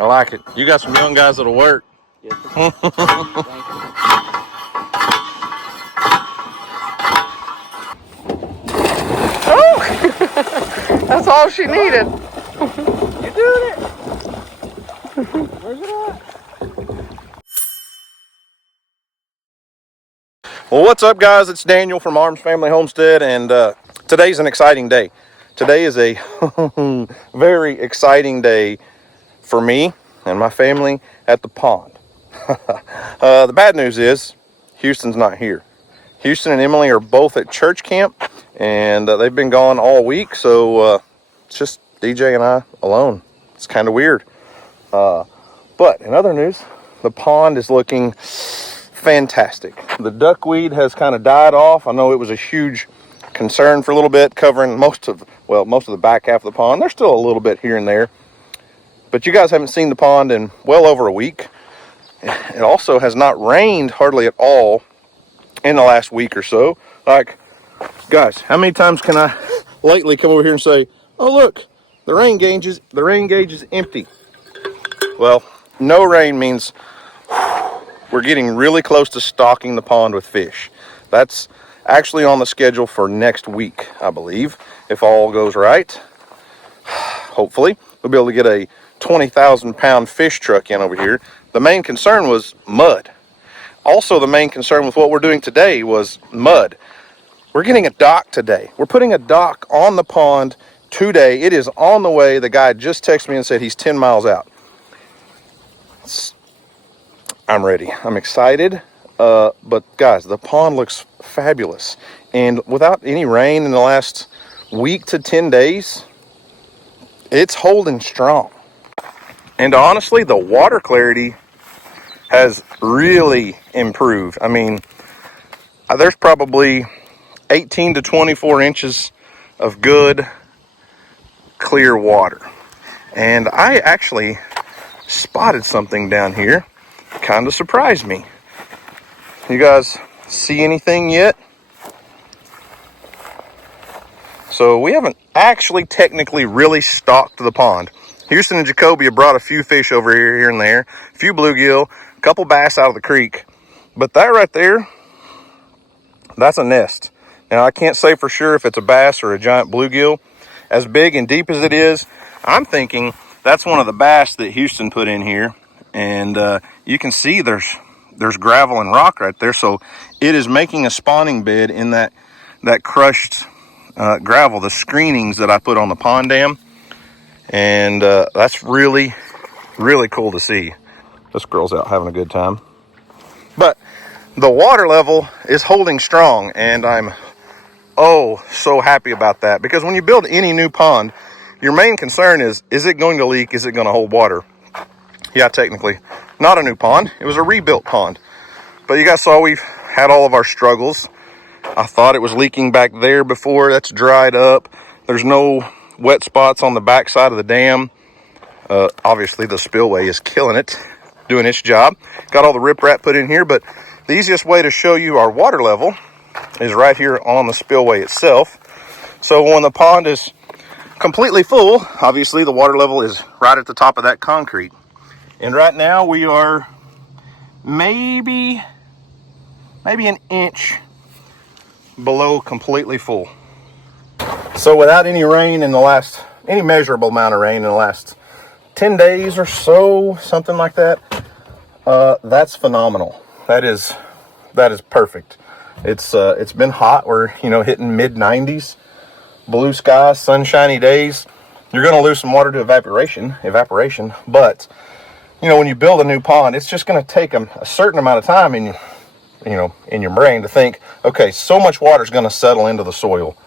I like it. You got some young guys that'll work. Yes, sir. Thank you. Oh! That's all she needed. You doing it? Where's it at? Well, what's up, guys? It's Daniel from Arms Family Homestead, and today's an exciting day. Today is a very exciting day for me and my family at the pond. The bad news is Houston's not here. Houston and Emily are both at church camp, and they've been gone all week, so it's just DJ and I alone. It's kind of weird. But in other news, the pond is looking fantastic. The duckweed has kind of died off. I know it was a huge concern for a little bit, covering most of the back half of the pond. There's still a little bit here and there, but you guys haven't seen the pond in well over a week. It also has not rained hardly at all in the last week or so. Like, guys, how many times can I lately come over here and say, oh look, the rain gauge is empty? Well, no rain means we're getting really close to stocking the pond with fish. That's actually on the schedule for next week, I believe, if all goes right. Hopefully, we'll be able to get a 20,000-pound fish truck in over here. The main concern was mud. Also, the main concern with what we're doing today was mud. We're getting a dock today. We're putting a dock on the pond today. It is on the way. The guy just texted me and said he's 10 miles out. I'm ready. I'm excited. But guys, the pond looks fabulous. And without any rain in the last week to 10 days, it's holding strong. And honestly, the water clarity has really improved. I mean, there's probably 18 to 24 inches of good, clear water. And I actually spotted something down here. Kind of surprised me. You guys see anything yet? So we haven't actually technically really stocked the pond. Houston and Jacoby have brought a few fish over here and there, a few bluegill, a couple bass out of the creek. But that right there, that's a nest. Now, I can't say for sure if it's a bass or a giant bluegill. As big and deep as it is, I'm thinking that's one of the bass that Houston put in here. And you can see there's gravel and rock right there. So it is making a spawning bed in that crushed gravel, the screenings that I put on the pond dam. And that's really, really cool to see. This girl's out having a good time. But the water level is holding strong, and I'm so happy about that. Because when you build any new pond, your main concern is it going to leak? Is it going to hold water? Yeah, technically not a new pond. It was a rebuilt pond. But you guys saw we've had all of our struggles. I thought it was leaking back there before. That's dried up. There's no wet spots on the back side of the dam. Obviously the spillway is killing it, doing its job. Got all the riprap put in here, but the easiest way to show you our water level is right here on the spillway itself. So when the pond is completely full, obviously the water level is right at the top of that concrete. And right now we are maybe an inch below completely full. So without any rain any measurable amount of rain in the last 10 days or so, something like that, that's phenomenal. That is perfect. It's been hot. We're hitting mid 90s, blue skies, sunshiny days. You're going to lose some water to evaporation, but when you build a new pond, it's just going to take a certain amount of time in your brain to think, okay, so much water is going to settle into the soil.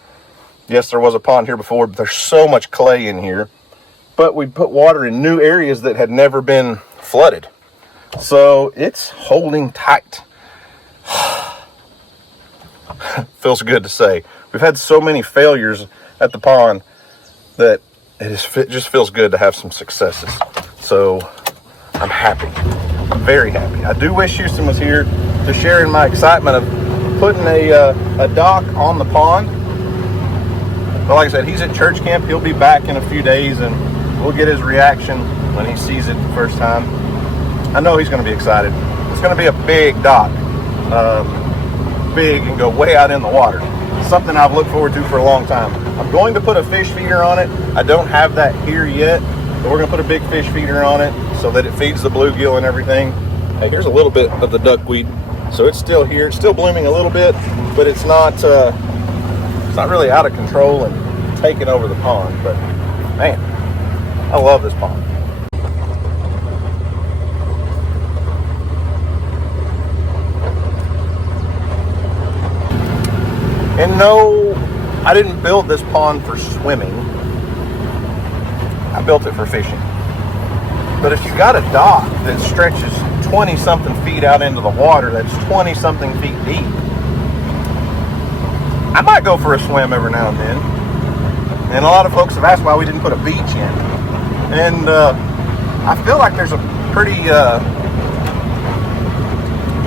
Yes, there was a pond here before, but there's so much clay in here. But we put water in new areas that had never been flooded. So it's holding tight. Feels good to say. We've had so many failures at the pond that it just feels good to have some successes. So I'm happy. I'm very happy. I do wish Houston was here to share in my excitement of putting a dock on the pond. But like I said, he's at church camp. He'll be back in a few days, and we'll get his reaction when he sees it the first time. I know he's going to be excited. It's going to be a big dock, big and go way out in the water. Something I've looked forward to for a long time. I'm going to put a fish feeder on it. I don't have that here yet, but we're going to put a big fish feeder on it so that it feeds the bluegill and everything. Hey, here's a little bit of the duckweed. So it's still here. It's still blooming a little bit, but it's not really out of control and taking over the pond. But man, I love this pond. And no, I didn't build this pond for swimming. I built it for fishing. But if you got a dock that stretches 20-something feet out into the water, that's 20-something feet deep, I might go for a swim every now and then. And a lot of folks have asked why we didn't put a beach in. And I feel like there's a pretty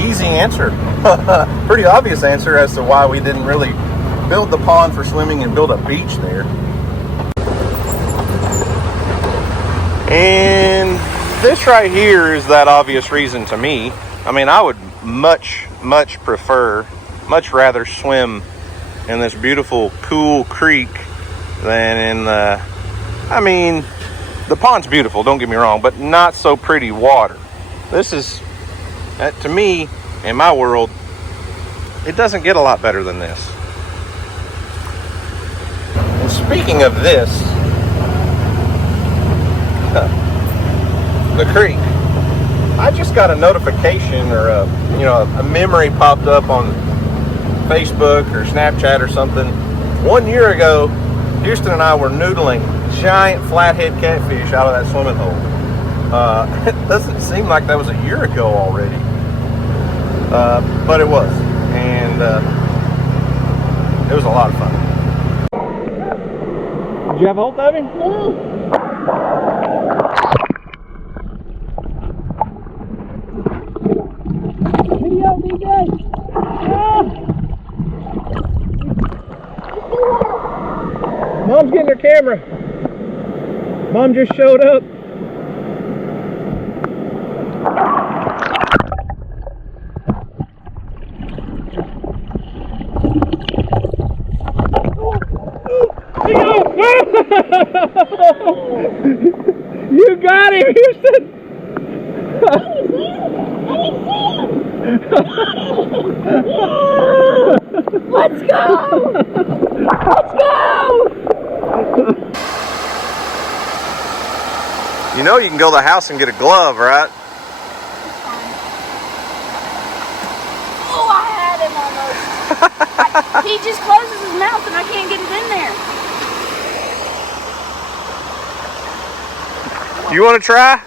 easy answer, pretty obvious answer as to why we didn't really build the pond for swimming and build a beach there. And this right here is that obvious reason to me. I mean, I would much rather swim in this beautiful, cool creek than in the, I mean, the pond's beautiful, don't get me wrong, but not so pretty water. This is, to me, in my world, it doesn't get a lot better than this. And speaking of this, the creek, I just got a notification or a memory popped up on Facebook or Snapchat or something. 1 year ago, Houston and I were noodling giant flathead catfish out of that swimming hole. It doesn't seem like that was a year ago already, but it was, and it was a lot of fun. Did you have a hold of him? Video, DJ! Mom's getting her camera. Mom just showed up. You got him, Houston! Let's go! Let's go! You know you can go to the house and get a glove, right? Oh, I had him almost. He just closes his mouth and I can't get it in there. You want to try?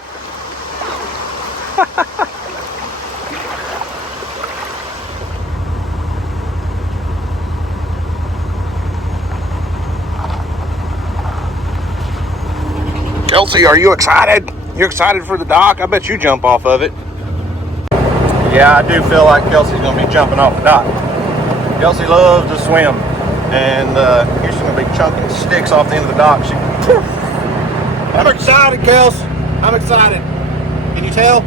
Kelsey, are you excited? You excited for the dock? I bet you jump off of it. Yeah, I do feel like Kelsey's going to be jumping off the dock. Kelsey loves to swim, and here's going to be chunking sticks off the end of the dock. I'm excited, Kels. I'm excited. Can you tell?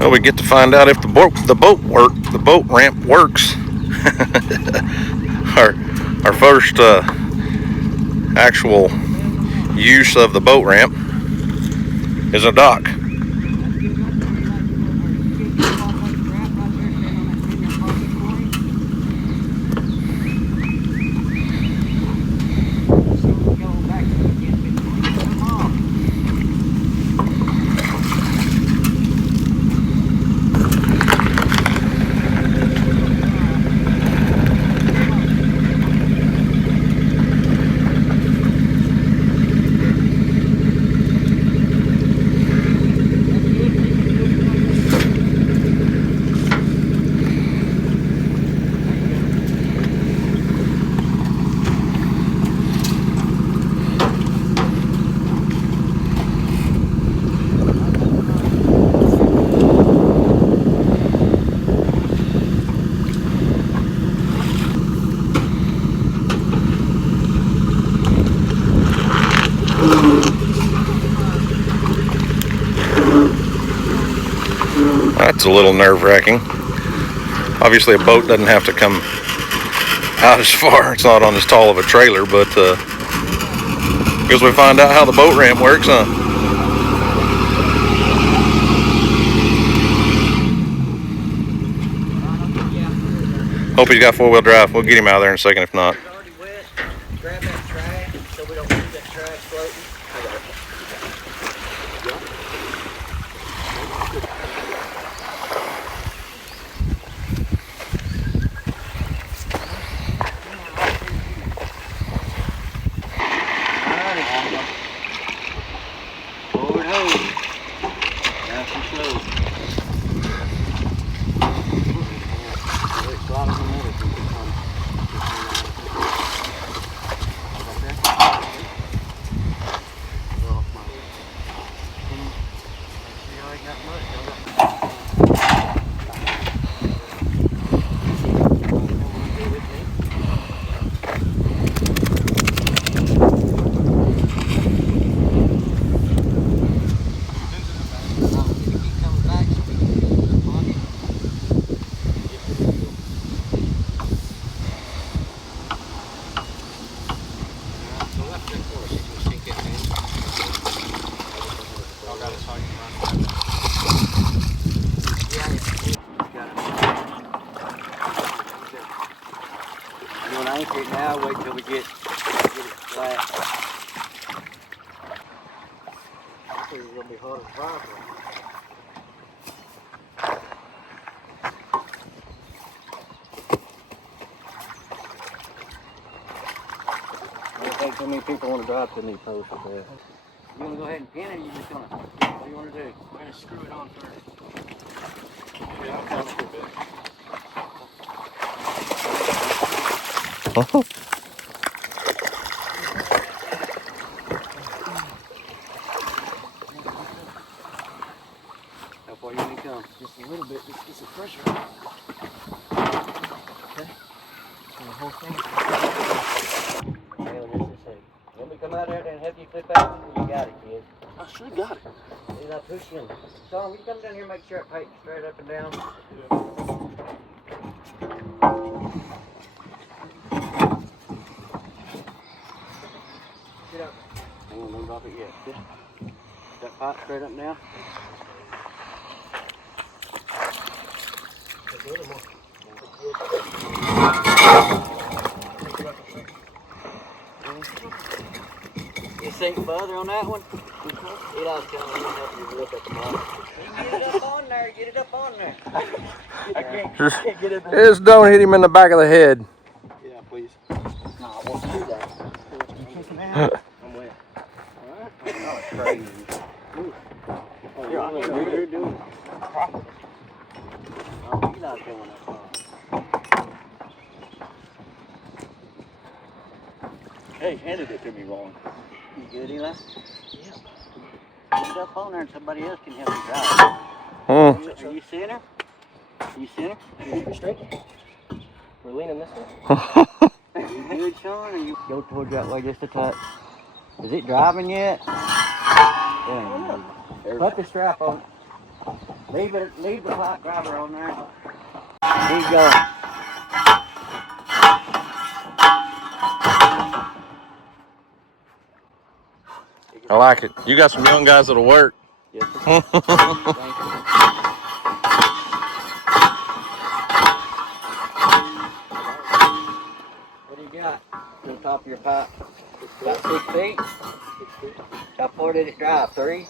Well, we get to find out if the boat ramp works. our first actual use of the boat ramp is a dock. That's a little nerve-wracking. Obviously a boat doesn't have to come out as far. It's not on as tall of a trailer, but because we find out how the boat ramp works, huh? Hope he's got four-wheel drive. We'll get him out of there in a second if not. Grab that trash so we don't leave that trash floating. Forward hose. Nice and slow. It's a lot of the middle. You want to anchor it now, wait till we get it flat. I think it's going to be hard as fire. I don't think too many people want to drive to these posts with that. You want to go ahead and pin it, or you just going to, what do you want to do? We're going to screw it on first. Yeah, I'll come a bit. Oh. How far you need to come? Just a little bit, just get some pressure. Okay. So the whole thing. Let me come out there and help you flip out. You got it, kid. I sure got it. You're not pushing. Tom, you come down here and make sure it pipes straight up and down. Get up. Hang on, don't drop it yet. Just that pipe straight up now. You sink further on that one? Eli's telling me to help you look at the bottom. Get it up on there, get it up on there. I can't get it. Just don't hit him in the back of the head. Yeah, please. No, I won't do that. I'm wet. Alright? Oh, it's crazy. Oh, you're doing it properly. Oh, you're not going that far. Hey, handed it to me wrong. You good, Eli? Yep. Get it up on there and somebody else can help you drive. Are you center? You center? Keep straight. We're leaning this way. You good, Sean? Or you go towards that way just a touch? Is it driving yet? Yeah. Put the strap on. Leave the pipe driver on there. Keep going. I like it. You got some young guys that'll work. Yes, sir. Thank you. What do you got on top of your pipe? About 6 feet? 6 feet. How far did it drive? 3?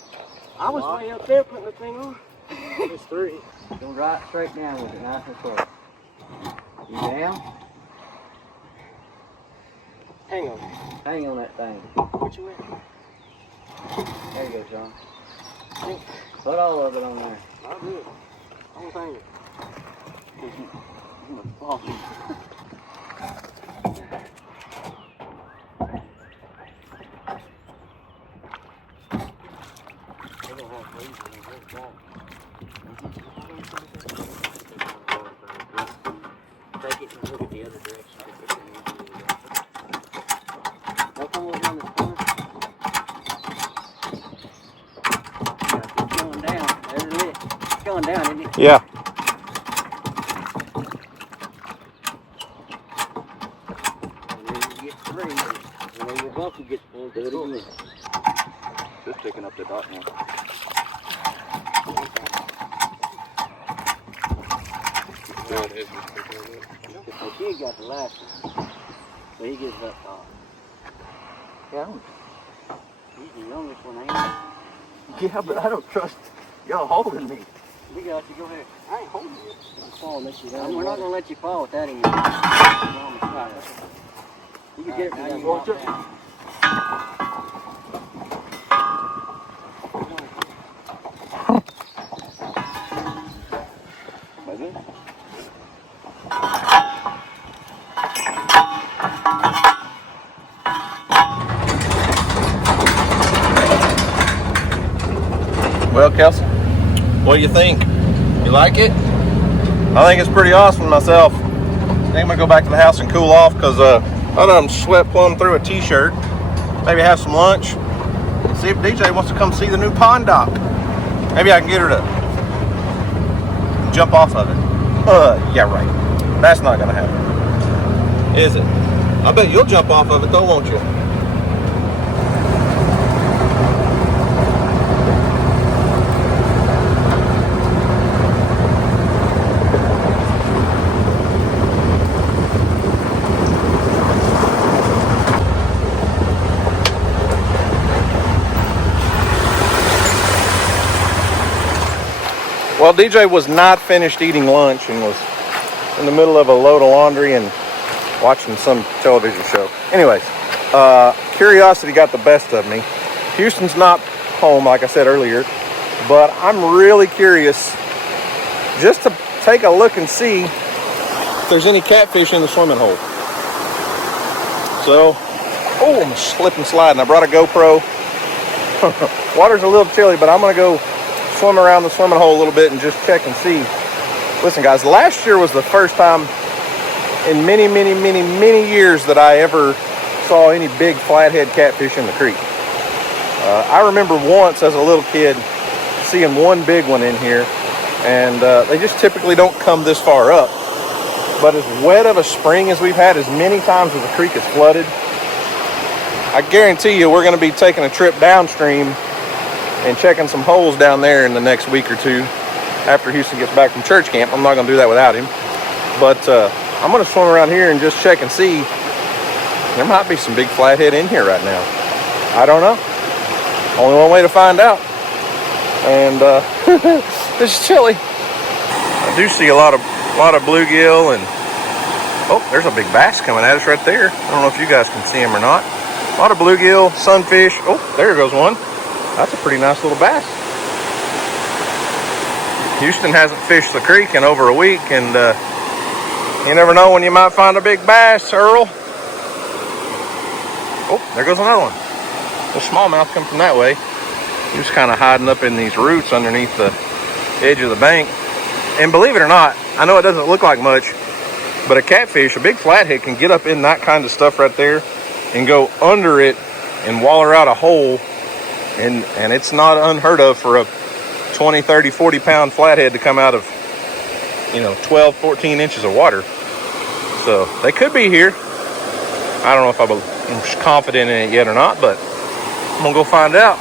I was way up there putting the thing on. It's 3. Go right straight down with it, nice and close. You down? Hang on. Hang on that thing. What you at? There you go, John. Put all of it on there. I'll do it. I'm hanging. I'm gonna fall. Take it and look at the other direction. Look on what's on this corner. It's going down. There's it. It's going down, isn't it? Yeah. And then you get 3. And then your buckle gets full. Do it again. Just picking up the dot now. The kid got the last one. So he gets up top. Yeah, He's the youngest one, ain't he? yeah, but I don't trust y'all holding me. We got you. Go ahead. I ain't holding you. It's fall unless you We're not going to let you fall with that in your You can get it from that walk down. Well, Kelsey, what do you think? You like it? I think it's pretty awesome myself. I think I'm gonna go back to the house and cool off because I done sweat plumb through a t-shirt. Maybe have some lunch and see if DJ wants to come see the new pond dock. Maybe I can get her to jump off of it. Yeah, right. That's not gonna happen, is it? I bet you'll jump off of it though, won't you? Well, DJ was not finished eating lunch and was in the middle of a load of laundry and watching some television show. Anyways, curiosity got the best of me. Houston's not home, like I said earlier, but I'm really curious just to take a look and see if there's any catfish in the swimming hole. So, oh, I'm slipping sliding. I brought a GoPro. Water's a little chilly, but I'm gonna go swim around the swimming hole a little bit and just check and see. Listen, guys, last year was the first time in many years that I ever saw any big flathead catfish in the creek. I remember once as a little kid seeing one big one in here, and they just typically don't come this far up. But as wet of a spring as we've had, as many times as the creek is flooded, I guarantee you we're going to be taking a trip downstream and checking some holes down there in the next week or two after Houston gets back from church camp. I'm not going to do that without him. But I'm going to swim around here and just check and see. There might be some big flathead in here right now. I don't know. Only one way to find out. And it's chilly. I do see a lot of bluegill and oh, there's a big bass coming at us right there. I don't know if you guys can see him or not. A lot of bluegill, sunfish. Oh, there goes one. That's a pretty nice little bass. Houston hasn't fished the creek in over a week, and you never know when you might find a big bass, Earl. Oh, there goes another one. The smallmouth come from that way. He was kind of hiding up in these roots underneath the edge of the bank. And believe it or not, I know it doesn't look like much, but a catfish, a big flathead, can get up in that kind of stuff right there and go under it and waller out a hole. And it's not unheard of for a 20, 30, 40 pound flathead to come out of, 12, 14 inches of water. So they could be here. I don't know if I'm confident in it yet or not, but I'm gonna go find out.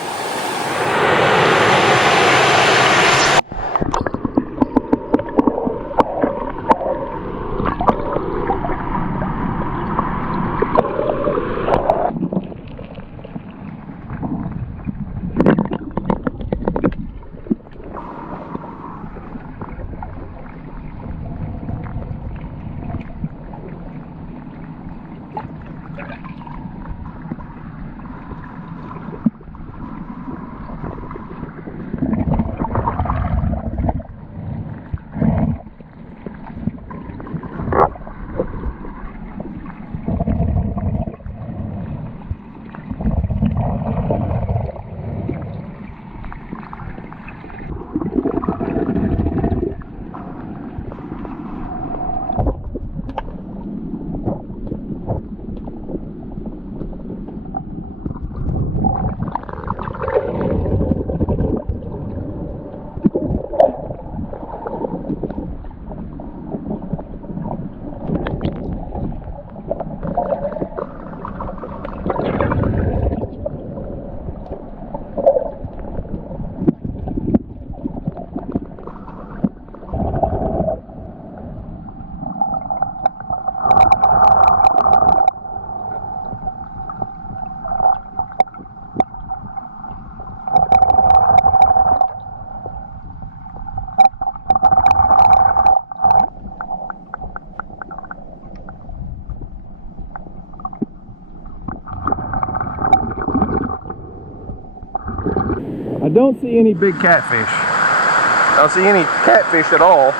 I don't see any big catfish. I don't see any catfish at all.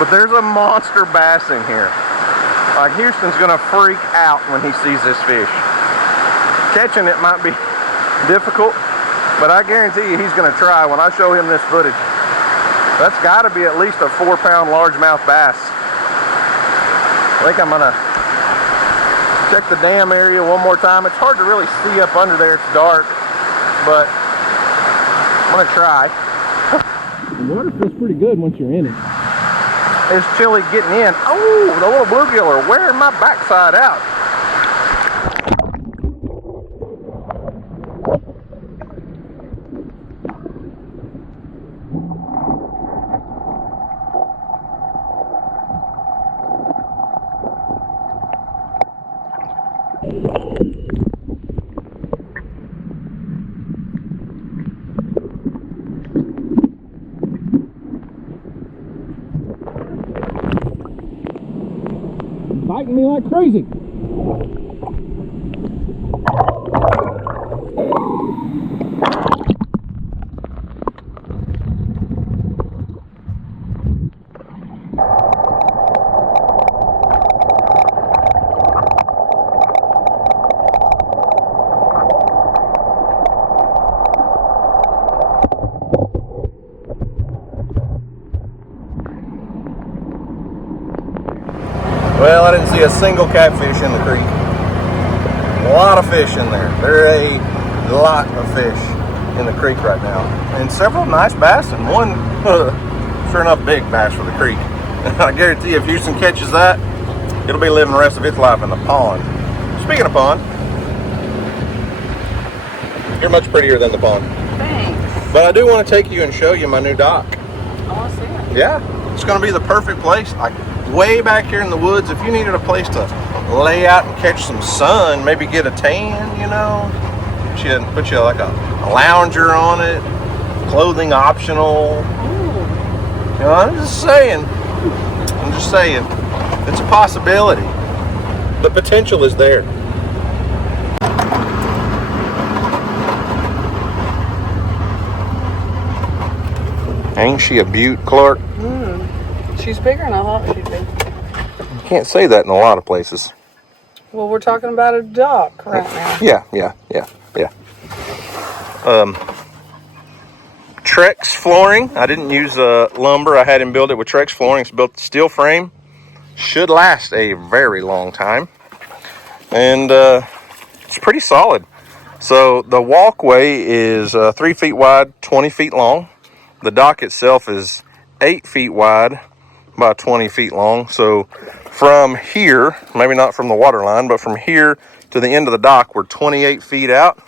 But there's a monster bass in here. Like, Houston's gonna freak out when he sees this fish. Catching it might be difficult, but I guarantee you he's gonna try when I show him this footage. That's gotta be at least a 4-pound largemouth bass. I think I'm gonna check the dam area one more time. It's hard to really see up under there, it's dark, but I'm gonna try. The water feels pretty good once you're in it. It's chilly getting in. Oh, the little bluegill are wearing my backside out. Biting me like crazy. Well, I didn't see a single catfish in the creek. A lot of fish in there. There are a lot of fish in the creek right now. And several nice bass and one, sure enough, big bass for the creek. I guarantee you, if Houston catches that, it'll be living the rest of its life in the pond. Speaking of pond, you're much prettier than the pond. Thanks. But I do want to take you and show you my new dock. Oh, I see it. Yeah, it's going to be the perfect place. Like, way back here in the woods, if you needed a place to lay out and catch some sun, maybe get a tan, you know, put you like a lounger on it, clothing optional. You know, I'm just saying, it's a possibility. The potential is there. Ain't she a beaut, Clark? She's bigger than I thought she'd be. You can't say that in a lot of places. Well, we're talking about a dock right now. Yeah. Trex flooring. I didn't use lumber. I had him build it with Trex flooring. It's built steel frame. Should last a very long time. And it's pretty solid. So the walkway is 3 feet wide, 20 feet long. The dock itself is 8 feet wide, by 20 feet long. So from here, maybe not from the water line, but from here to the end of the dock, we're 28 feet out.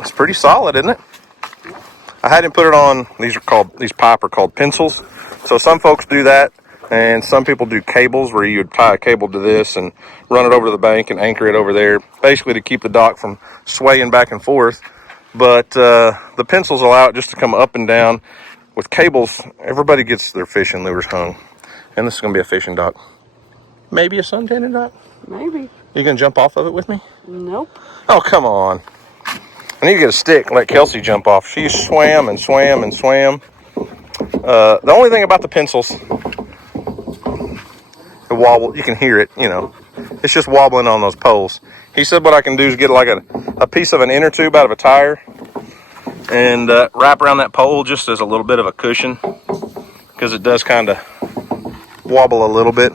It's pretty solid, isn't it? I had him put it on, these pipe are called pencils. So some folks do that, and some people do cables where you would tie a cable to this and run it over to the bank and anchor it over there, basically to keep the dock from swaying back and forth. But the pencils allow it just to come up and down. With cables, everybody gets their fishing lures hung. And this is going to be a fishing dock. Maybe a sun-tanning dock? Maybe. You going to jump off of it with me? Nope. Oh, come on. I need to get a stick and let Kelsey jump off. She swam and swam and swam. The only thing about the pencils, the wobble, you can hear it, you know. It's just wobbling on those poles. He said what I can do is get like a piece of an inner tube out of a tire and wrap around that pole just as a little bit of a cushion, because it does kind of wobble a little bit.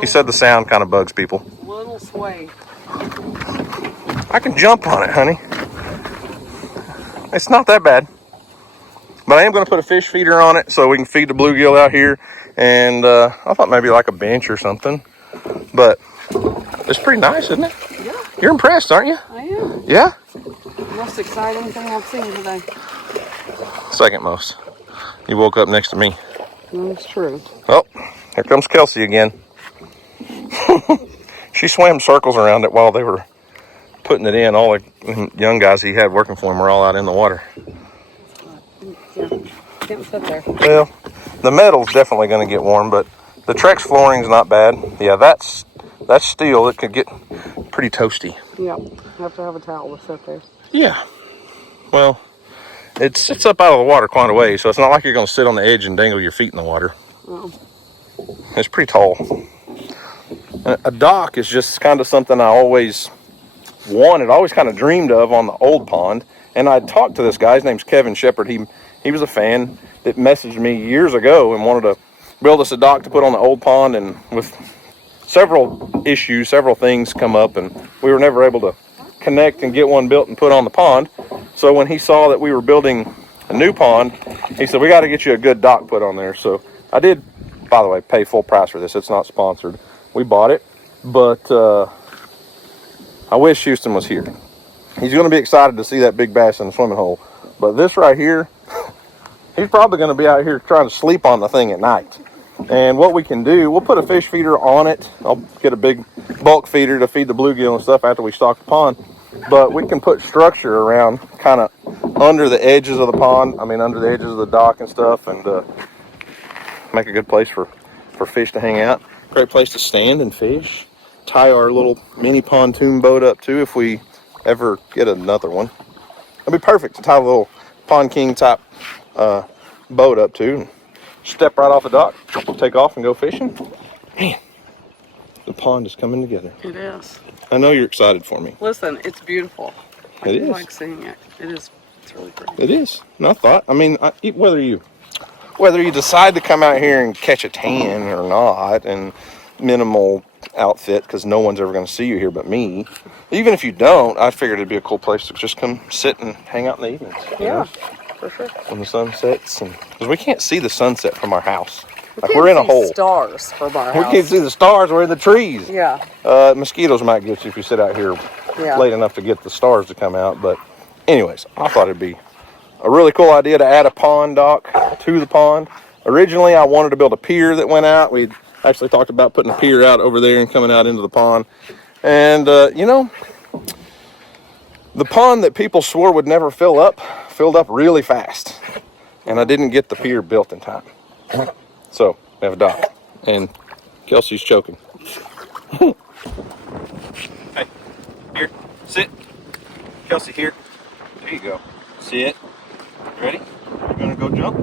He said the sound kind of bugs people. Little sway. I can jump on it, honey. It's not that bad. But I am going to put a fish feeder on it so we can feed the bluegill out here. And I thought maybe like a bench or something. But it's pretty nice, isn't it? Yeah. You're impressed, aren't you? I am. Yeah? Most exciting thing I've seen today. Second most. You woke up next to me. That's true. Oh, here comes Kelsey again. She swam circles around it while they were putting it in. All the young guys he had working for him were all out in the water. Yeah. Can't sit there. Well, the metal's definitely going to get warm, but the Trex flooring's not bad. Yeah, that's steel. It could get pretty toasty. Yeah. Have to have a towel to sit there. Yeah. Well, it's up out of the water quite a ways, so it's not like you're going to sit on the edge and dangle your feet in the water. Oh. It's pretty tall. A dock is just kind of something I always wanted, always kind of dreamed of on the old pond. And I talked to this guy, his name's Kevin Shepard. He was a fan that messaged me years ago and wanted to build us a dock to put on the old pond. And with several issues, several things come up, and we were never able to connect and get one built and put on the pond. So when he saw that we were building a new pond, he said, we got to get you a good dock put on there. So I did, by the way, pay full price for this. It's not sponsored. We bought it, but I wish Houston was here. He's going to be excited to see that big bass in the swimming hole. But this right here, he's probably going to be out here trying to sleep on the thing at night. And what we can do, we'll put a fish feeder on it. I'll get a big bulk feeder to feed the bluegill and stuff after we stock the pond. But we can put structure around kind of under the edges of the pond. I mean, under the edges of the dock and stuff, and make a good place for fish to hang out. Great place to stand and fish. Tie our little mini pontoon boat up too if we ever get another one. It'll be perfect to tie a little Pond King type boat up to. Step right off the dock, take off and go fishing. Man, the pond is coming together. It is. I know you're excited for me. Listen, it's beautiful. I It do is. like seeing it. It is. It's really pretty. It is. And I thought, I mean, whether you decide to come out here and catch a tan or not, and minimal outfit because no one's ever going to see you here but me. Even if you don't, I figured it'd be a cool place to just come sit and hang out in the evenings. Yeah, for sure. When the sun sets, and because we can't see the sunset from our house. Like we're in a hole. Stars from our We house. can't see the stars. We're in the trees. Yeah. Mosquitoes might get you if you sit out here Yeah. late enough to get the stars to come out. But anyways, I thought it'd be a really cool idea to add a pond dock to the pond. Originally, I wanted to build a pier that went out. We actually talked about putting a pier out over there and coming out into the pond. And, you know, the pond that people swore would never fill up, filled up really fast. And I didn't get the pier built in time. So, we have a dock. And Kelsey's choking. Hey, here, sit. Kelsey, here. There you go. Sit. Ready? You're gonna go jump?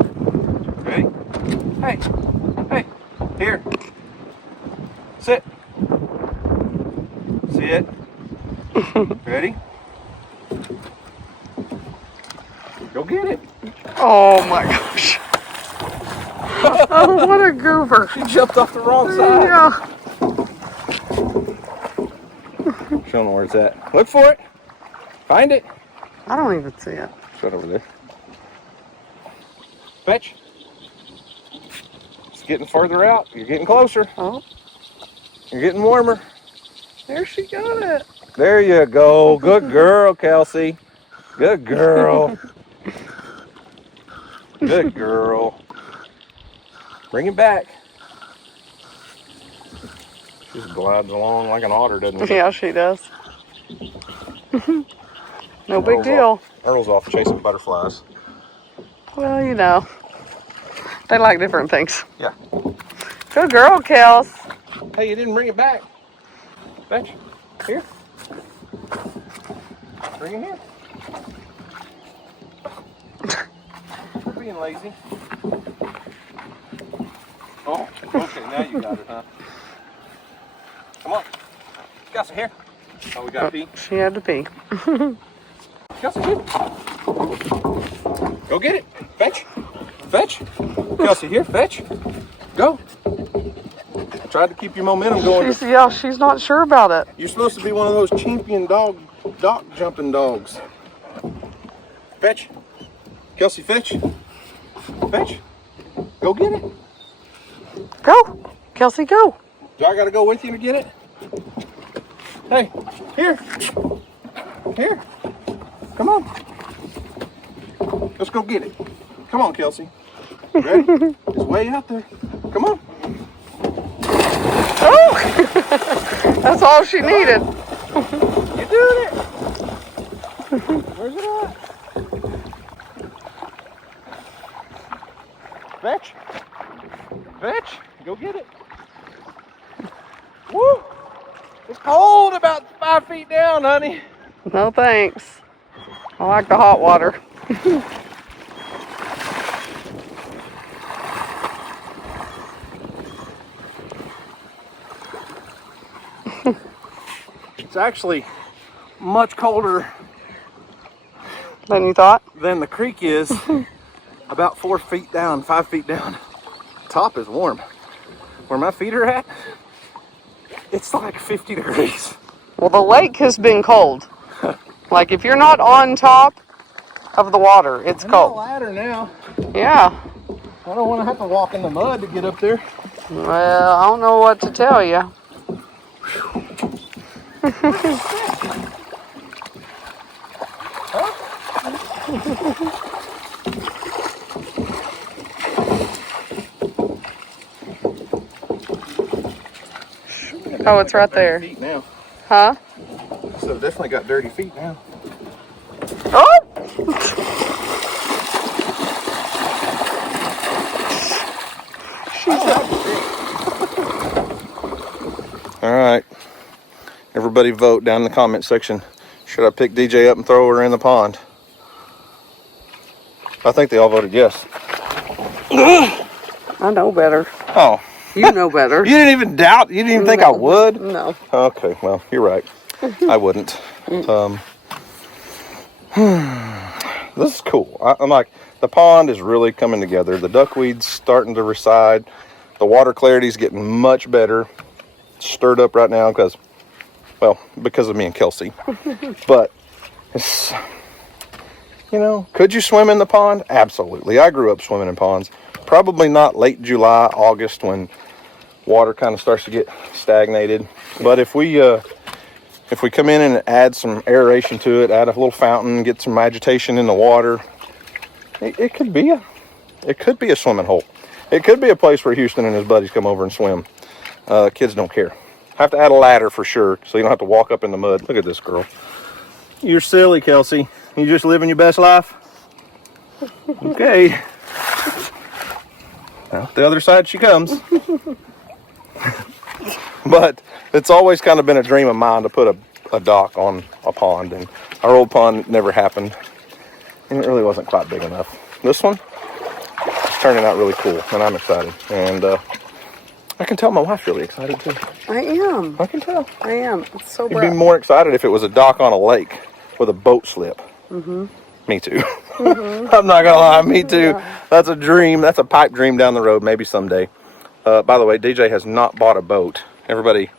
Ready? Hey, hey, here. Sit. Sit. Ready? Go get it. Oh my gosh. Oh, what a goober. She jumped off the wrong side. Yeah. Show them where it's at. Look for it. Find it. I don't even see it. It's right over there. Fetch. getting further out. You're getting closer. Oh, You're getting warmer. there she got it. There you go. Good girl, Kelsey. Good girl. Good girl. Bring it back. She just glides along like an otter, doesn't she? Yeah, she does. No big deal. Earl's off chasing butterflies. Well, you know, they like different things. Yeah. Good girl, Kels. Hey, you didn't bring it back. Fetch. Here. Bring it here. You're being lazy. Oh, okay, now you got it, huh? Come on. Kelsey, here. Oh, we got to pee. She had to pee. Kelsey, here. Go get it. Fetch. Fetch. Kelsey, here. Fetch. Go. Tried to keep your momentum going. She's not sure about it. You're supposed to be one of those champion dock jumping dogs. Fetch. Kelsey, fetch. Fetch. Go get it. Go. Kelsey, go. Do I got to go with you to get it? Hey, here. Here. Come on. Let's go get it. Come on, Kelsey. You ready? It's way out there. Come on. Oh! That's all she needed. You're doing it. Where's it at? Fetch. Fetch. Go get it. Woo! It's cold about 5 feet down, honey. No thanks. I like the hot water. It's actually much colder Than you thought? than the creek is. About 4 feet down, 5 feet down. Top is warm. Where my feet are at, it's like 50 degrees. Well, the lake has been cold. Like, if you're not on top of the water, it's I'm on a cold. ladder now. Yeah. I don't want to have to walk in the mud to get up there. Well, I don't know what to tell you. Oh, it's right there. Feet now. Huh? So definitely got dirty feet now. Oh! All right. Everybody vote down in the comment section. Should I pick DJ up and throw her in the pond? I think they all voted yes. I know better. Oh. You know better. You didn't even doubt? You didn't even think I would? No. Okay, well, you're right. I wouldn't. This is cool. I'm like, the pond is really coming together. The duckweed's starting to reside. The water clarity's getting much better. Stirred up right now because of me and Kelsey. But it's, could you swim in the pond? Absolutely. I grew up swimming in ponds. Probably not late July, August when water kind of starts to get stagnated. But if we come in and add some aeration to it, add a little fountain, get some agitation in the water, it could be a swimming hole. It could be a place where Houston and his buddies come over and swim. Kids don't care. Have to add a ladder for sure, so you don't have to walk up in the mud. Look at this girl. You're silly, Kelsey. You just living your best life? Okay. Well, the other side she comes. But it's always kind of been a dream of mine to put a dock on a pond, and our old pond never happened, and it really wasn't quite big enough. This one is turning out really cool, and I'm excited, and I can tell my wife's really excited too. I am. I can tell. I am. It's so You'd bright. be more excited if it was a dock on a lake with a boat slip. Mm-hmm. Me too. Mm-hmm. I'm not gonna lie, me too. Yeah. That's a dream. That's a pipe dream down the road, maybe someday. By the way, DJ has not bought a boat. Everybody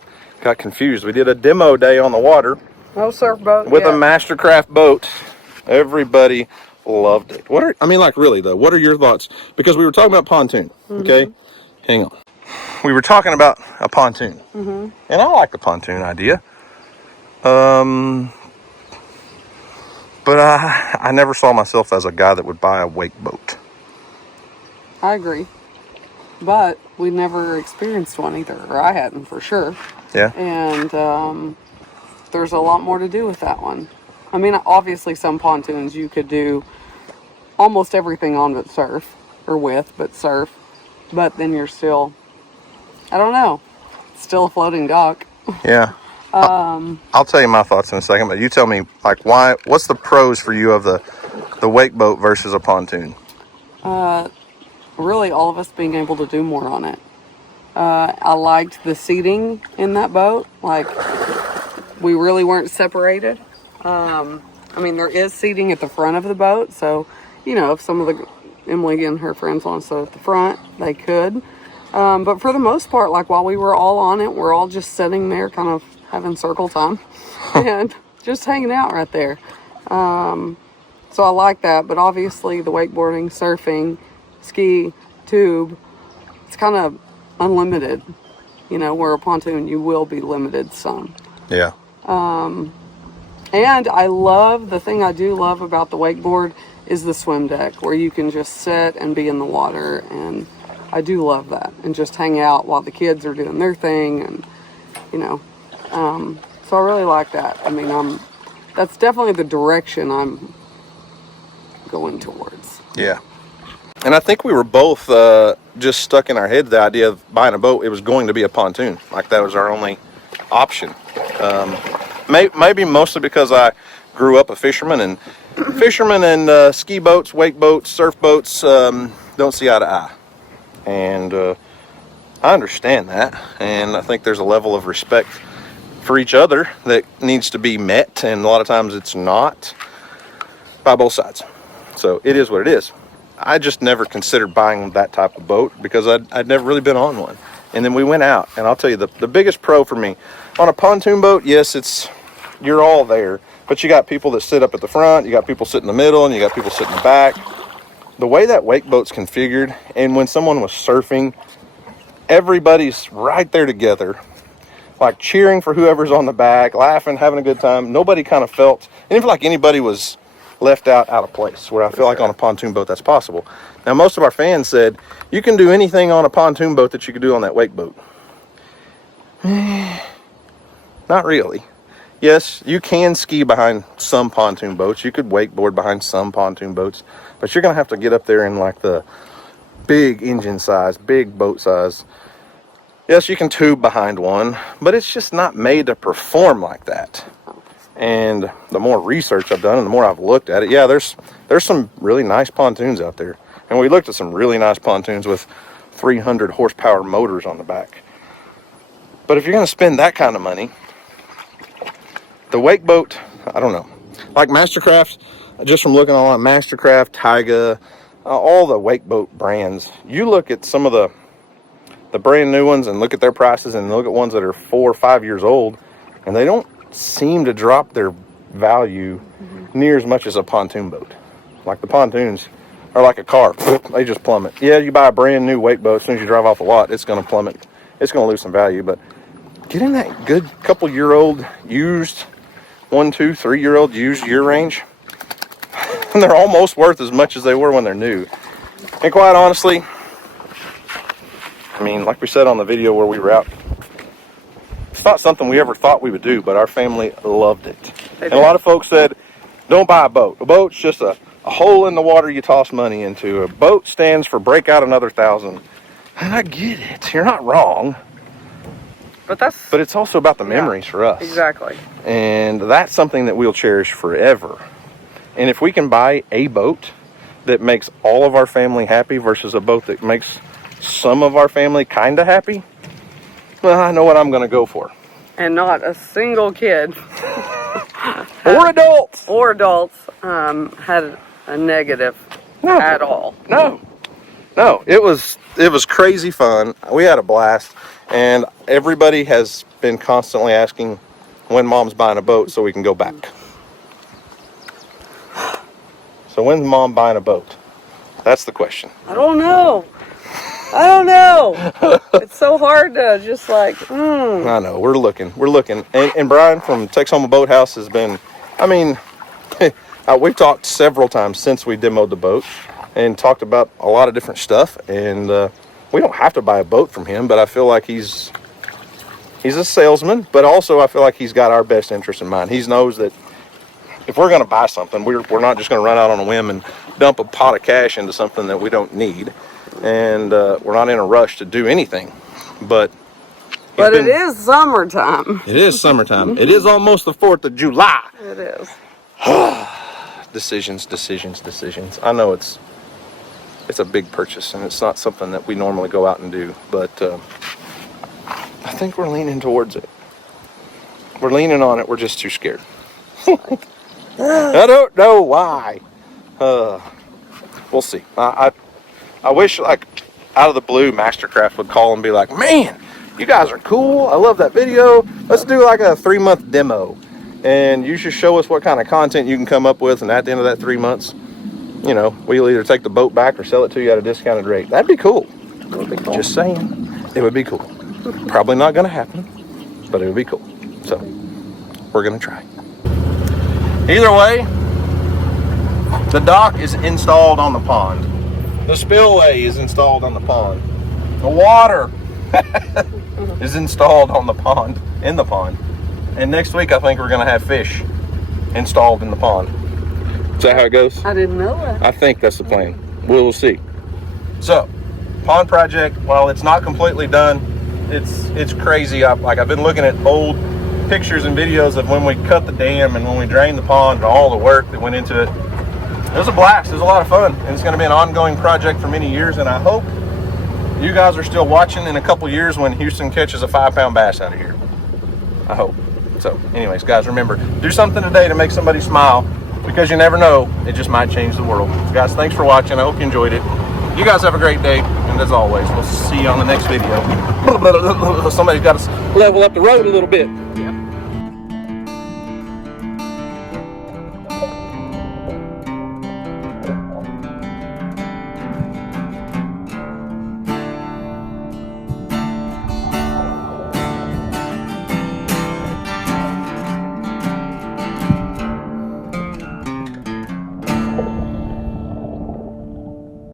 got confused. We did a demo day on the water. No surf boat with a Mastercraft boat. Everybody loved it. Really though, what are your thoughts? Because we were talking about pontoon, okay? hang on. We were talking about a pontoon. And I like the pontoon idea. But I never saw myself as a guy that would buy a wake boat. I agree. But we never experienced one either, or I hadn't for sure. Yeah. And there's a lot more to do with that one. I mean, obviously some pontoons you could do almost everything on but surf, or with but surf. But then you're still, I don't know, still a floating dock. Yeah. I'll tell you my thoughts in a second, but you tell me, like, what's the pros for you of the wake boat versus a pontoon? Really, all of us being able to do more on it. I liked the seating in that boat. Like, we really weren't separated. I mean, there is seating at the front of the boat, so, you know, if some of Emily and her friends want to sit at the front, they could. But for the most part, like, while we were all on it, we're all just sitting there kind of having circle time and just hanging out right there. So I like that, but obviously the wakeboarding, surfing, ski, tube, it's kind of unlimited. You know, where a pontoon, you will be limited some. Yeah. And the thing I do love about the wakeboard is the swim deck, where you can just sit and be in the water, and I do love that, and just hang out while the kids are doing their thing, and, you know, so I really like that. I mean, that's definitely the direction I'm going towards. Yeah. And I think we were both just stuck in our head the idea of buying a boat. It was going to be a pontoon. Like, that was our only option. Maybe mostly because I grew up a fisherman, and ski boats, wake boats, surf boats don't see eye to eye. And I understand that. And I think there's a level of respect for each other that needs to be met. And a lot of times it's not by both sides. So it is what it is. I just never considered buying that type of boat because I'd never really been on one. And then we went out, and I'll tell you, the biggest pro for me, on a pontoon boat, yes, you're all there, but you got people that sit up at the front, you got people sit in the middle, and you got people sit in the back. The way that wake boat's configured, and when someone was surfing, everybody's right there together, like cheering for whoever's on the back, laughing, having a good time. Nobody kind of felt, and even like anybody was left out of place, where I feel like on a pontoon boat that's possible. Now, most of our fans said you can do anything on a pontoon boat that you could do on that wake boat. Not really. Yes, you can ski behind some pontoon boats. You could wakeboard behind some pontoon boats, but you're gonna have to get up there in like the big engine size, big boat size. Yes, you can tube behind one, but it's just not made to perform like that. And the more research I've done and the more I've looked at it, yeah, there's some really nice pontoons out there. And we looked at some really nice pontoons with 300 horsepower motors on the back. But if you're going to spend that kind of money, the wake boat, I don't know. Like Mastercraft, just from looking online, Mastercraft, Taiga, all the wake boat brands, you look at some of the brand new ones and look at their prices and look at ones that are 4 or 5 years old, and they don't seem to drop their value near as much as a pontoon boat. Like the pontoons are like a car. They just plummet. Yeah, you buy a brand new wake boat, as soon as you drive off the lot, it's going to plummet. It's going to lose some value. But get in that good couple-year-old used, 1, 2, 3-year-old used year range, and they're almost worth as much as they were when they're new. And quite honestly, I mean, like we said on the video where we were out, it's not something we ever thought we would do, but our family loved it. And a lot of folks said, don't buy a boat. A boat's just a hole in the water you toss money into. A boat stands for break out another 1,000. And I get it. You're not wrong. But it's also about the memories for us. Exactly. And that's something that we'll cherish forever. And if we can buy a boat that makes all of our family happy versus a boat that makes some of our family kind of happy, well, I know what I'm going to go for. And not a single kid or adults had a negative at all. No, it was crazy fun. We had a blast, and everybody has been constantly asking when Mom's buying a boat so we can go back. So when's Mom buying a boat? That's the question. I don't know. I don't know. It's so hard to just like, I know, we're looking. And Brian from Texoma Boathouse has been, I mean, we've talked several times since we demoed the boat and talked about a lot of different stuff. And we don't have to buy a boat from him, but I feel like he's a salesman, but also I feel like he's got our best interest in mind. He knows that if we're going to buy something, we're not just going to run out on a whim and dump a pot of cash into something that we don't need. And we're not in a rush to do anything. But it is summertime. It is summertime. It is almost the 4th of July. It is. Decisions. I know it's a big purchase, and it's not something that we normally go out and do, but I think we're leaning towards it. We're leaning on it. We're just too scared. I don't know why. We'll see. I wish, like, out of the blue, Mastercraft would call and be like, man, you guys are cool. I love that video. Let's do like a 3-month demo. And you should show us what kind of content you can come up with. And at the end of that 3 months, you know, we'll either take the boat back or sell it to you at a discounted rate. That'd be cool. Just saying. It would be cool. Probably not going to happen, but it would be cool. So we're going to try. Either way, the dock is installed on the pond. The spillway is installed on the pond. The water is installed on the pond, in the pond. And next week, I think we're going to have fish installed in the pond. Is that how it goes? I didn't know that. I think that's the plan. We'll see. So, pond project, while it's not completely done, it's crazy. I've been looking at old pictures and videos of when we cut the dam and when we drained the pond and all the work that went into it. It was a blast. It was a lot of fun, and it's going to be an ongoing project for many years. And I hope you guys are still watching in a couple years when Houston catches a 5-pound bass out of here. I hope. So, anyways, guys, remember, do something today to make somebody smile, because you never know, it just might change the world. Guys, thanks for watching. I hope you enjoyed it. You guys have a great day, and as always, we'll see you on the next video. Somebody's got to level up the road a little bit. Yep.